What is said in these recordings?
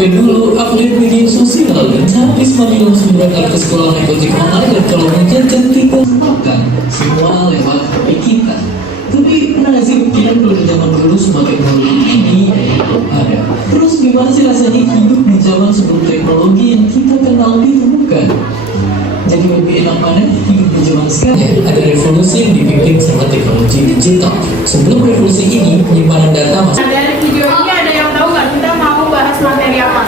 HP dulu, update media sosial, dan habis mandi langsung berangkat ke sekolah naik ojek online, dan kalau mau jajan tinggal makan. Semua lewat HP kita. Tapi pernah nggak sih kepikiran kalau di zaman dulu semua teknologi ini belum ada? Terus gimana sih rasanya hidup di zaman sebelum teknologi yang kita kenal ditemukan? Jadi lebih enak mana hidup di zaman sekarang? Ada revolusi yang dipimpin sama teknologi digital. Sebelum revolusi ini, penyimpanan data masih Dari video ini ada yang tahu nggak kita mau bahas materi apa?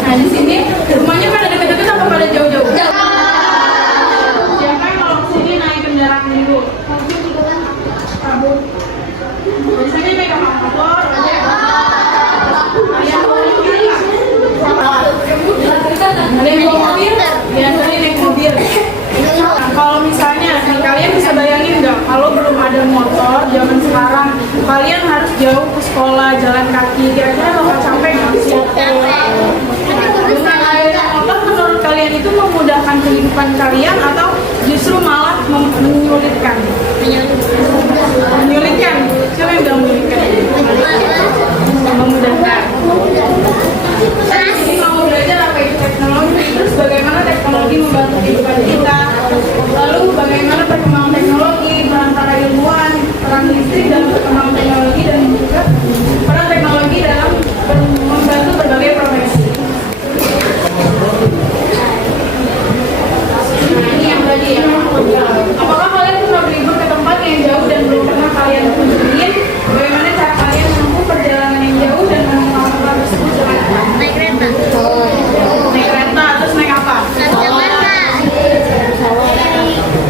Nah di sini rumahnya pada dekat-dekat apa pada jauh-jauh? Siapa yang mau kesini naik kendaraan dulu? Kabur. Di sini megang motor aja. Kalian mau mobil nggak? Ada yang mau mobil? Biasanya naik mobil. Nah, kalau misalnya nih, kalian bisa bayangin nggak kalau belum ada motor zaman sekarang, kalian harus jauh ke sekolah jalan kaki, kira-kira bakal capek nggak sih? Dengan adanya motor, menurut kalian itu memudahkan kehidupan kalian atau justru malah menyulitkan? Menyulitkan. Siapa yang bilang menyulitkan? Memudahkan. Jadi mau belajar apa itu teknologi, terus bagaimana teknologi membantu kehidupan kita, lalu bagaimana perkembangan teknologi, peran para ilmuwan, peran listrik dalam perkembangan teknologi, dan juga peran teknologi dalam membantu berbagai profesi. Nah ini yang tadi ya. Apakah kalian pernah berlibur ke tempat yang jauh dan belum pernah kalian kunjungin? Bagaimana cara kalian menempuh perjalanan yang jauh dan menemukan tempat tersebut dengan apa? Naik kereta. Naik kereta, terus naik apa?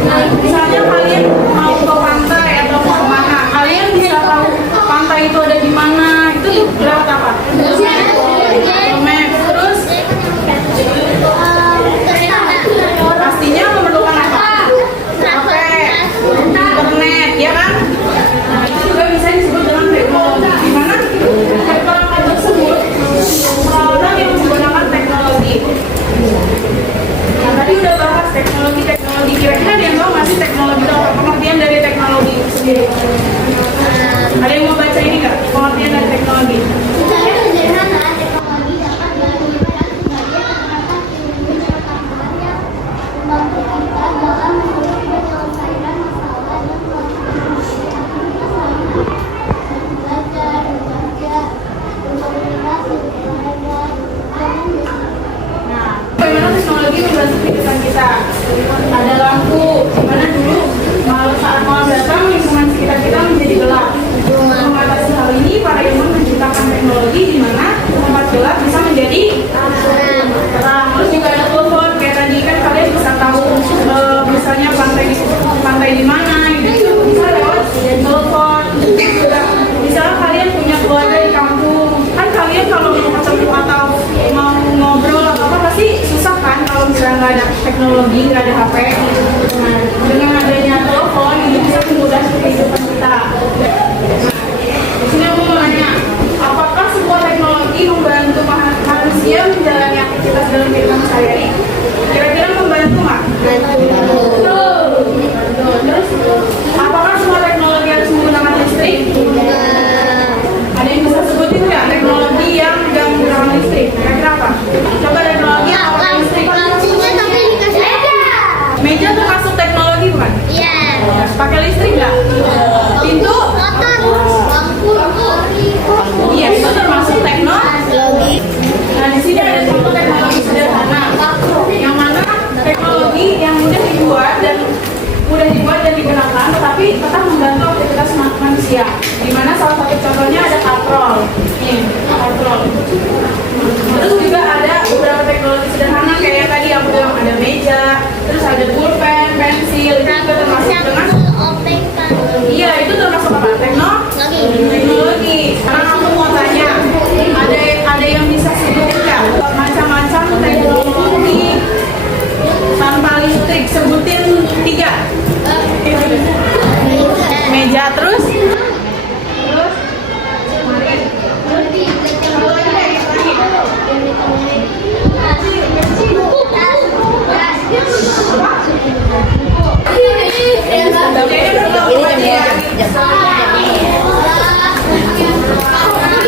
Nah, misalnya kalian mau ke pantai atau mau kemana, kalian bisa tahu pantai itu ada di mana, itu tuh lewat apa? Map. Terus pastinya memerlukan apa? HP, internet, ya kan? Nah, itu juga bisa disebut dengan teknologi. Di mana peralatan tersebut peralatan yang menggunakan teknologi. Nah, tadi udah bahas teknologi. Kira-kira ada yang tahu nggak sih teknologi itu apa? Pengertian dari teknologi itu sendiri? Ada yang mau baca ini nggak? Pengertian dari teknologi? Bagaimana teknologi membantu kehidupan kita? Ada lampu, dimana dulu saat malam datang lingkungan sekitar kita menjadi gelap. Untuk mengatasi hal ini, para ilmuwan menciptakan teknologi di mana tempat gelap bisa menjadi terang. Terus juga ada telepon, kayak tadi kan kalian bisa tahu misalnya pantai di mana, itu bisa lewat telepon. Juga misalnya kalian punya keluarga di kampung, kan kalian kalau mau ketemu atau mau ngobrol atau apa pasti susah kan kalau misalnya nggak ada teknologi, nggak ada HP. Nah, dengan adanya telepon ini bisa memudahkan kehidupan kita. Di sini aku mau nanya, apakah semua teknologi membantu manusia menjalani aktivitas dalam kehidupan sehari-hari? Kira-kira membantu nggak? Betul. Terus, apakah semua teknologi harus menggunakan listrik? Ada yang bisa sebutin nggak teknologi yang nggak menggunakan listrik? Kira-kira apa? Coba teknologi yang menggunakan listrik. Meja termasuk teknologi bukan? Iya. Pakai listrik nggak? Pintu? Iya, itu termasuk teknologi. Nah, di sini ada satu teknologi sederhana, yang mana teknologi yang mudah dibuat dan digunakan, tetapi tetap membantu aktivitas manusia. Di mana salah satu contohnya ada katrol. Nih, katrol. Terus juga ada beberapa teknologi sederhana kayak tadi yang bilang ada meja, terus ada pulpen, pensil, itu juga termasuk dengan iya, itu termasuk apa? Teknologi. Sekarang aku mau tanya, ada yang bisa sebutin nggak macam-macam teknologi tanpa listrik? Sebutin 3. Meja, terus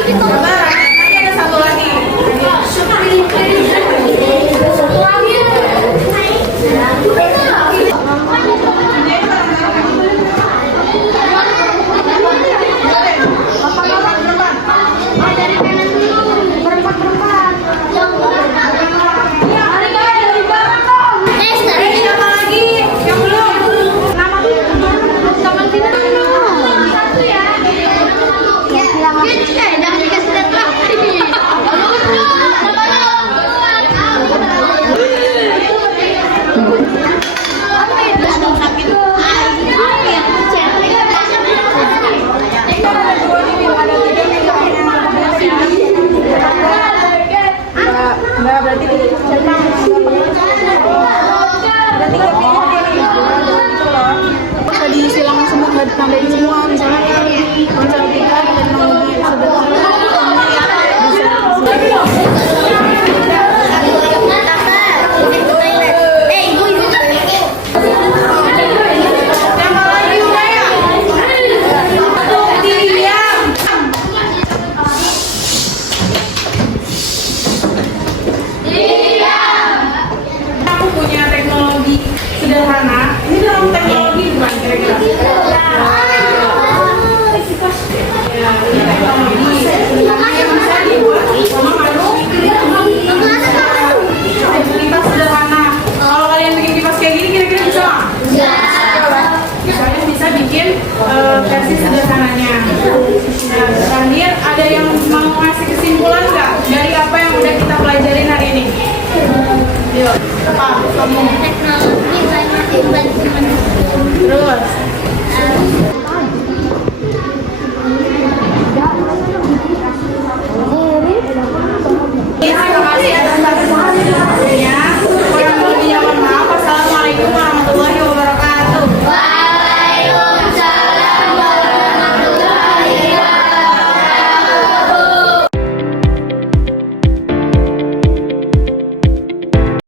Ini Teknologi.